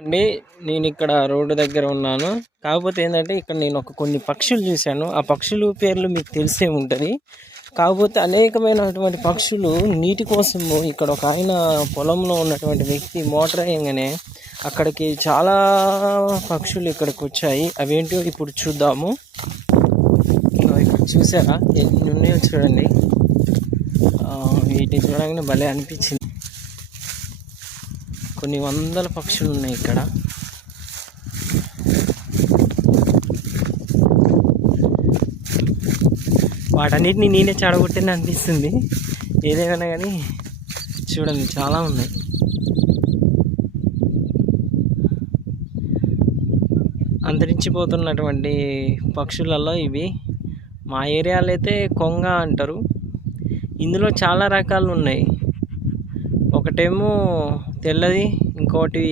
అండి నేను ఇక్కడ రోడ్డు దగ్గర ఉన్నాను. కాకపోతే ఏంటంటే ఇక్కడ నేను కొన్ని పక్షులు చూశాను. ఆ పక్షులు పేర్లు మీకు తెలిసే ఉంటుంది. కాకపోతే అనేకమైనటువంటి పక్షులు నీటి కోసము ఇక్కడ ఒక ఆయన పొలంలో ఉన్నటువంటి వ్యక్తి మోటార్ వేయగానే అక్కడికి చాలా పక్షులు ఇక్కడికి వచ్చాయి. అవేంటో ఇప్పుడు చూద్దాము. ఇక్కడ చూసారా ఎన్ని ఉన్నాయో చూడండి. వీటిని చూడగానే భలే అనిపించింది. కొన్ని వందల పక్షులు ఉన్నాయి ఇక్కడ. వాటన్నిటిని నేనే చెడగొట్టిన అనిపిస్తుంది. ఏదేమైనా కానీ చూడండి చాలా ఉన్నాయి. అంతరించిపోతున్నటువంటి పక్షులలో ఇవి. మా ఏరియాలో అయితే కొంగ అంటారు. ఇందులో చాలా రకాలు ఉన్నాయి. ఒకటేమో తెల్లది, ఇంకోటి